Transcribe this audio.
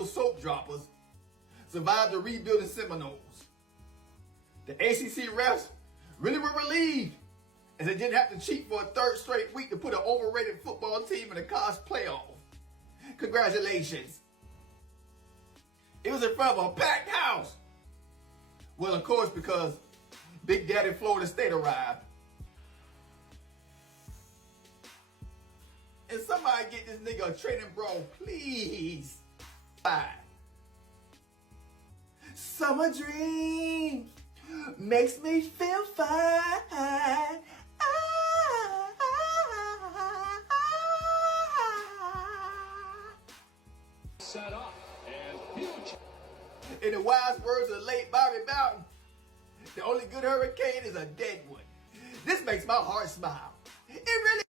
illegal soap droppers survived the rebuilding Seminoles. The ACC refs really were relieved, as they didn't have to cheat for a third straight week to put an overrated football team in the college playoff. Congratulations. It was in front of a packed house. Well, of course, because Big Daddy Florida State arrived. And somebody get this nigga a training bra, please. Bye. Summer dream makes me feel fine. Set up and huge. In the wise words of the late Bobby Bowden, the only good hurricane is a dead one. This makes my heart smile.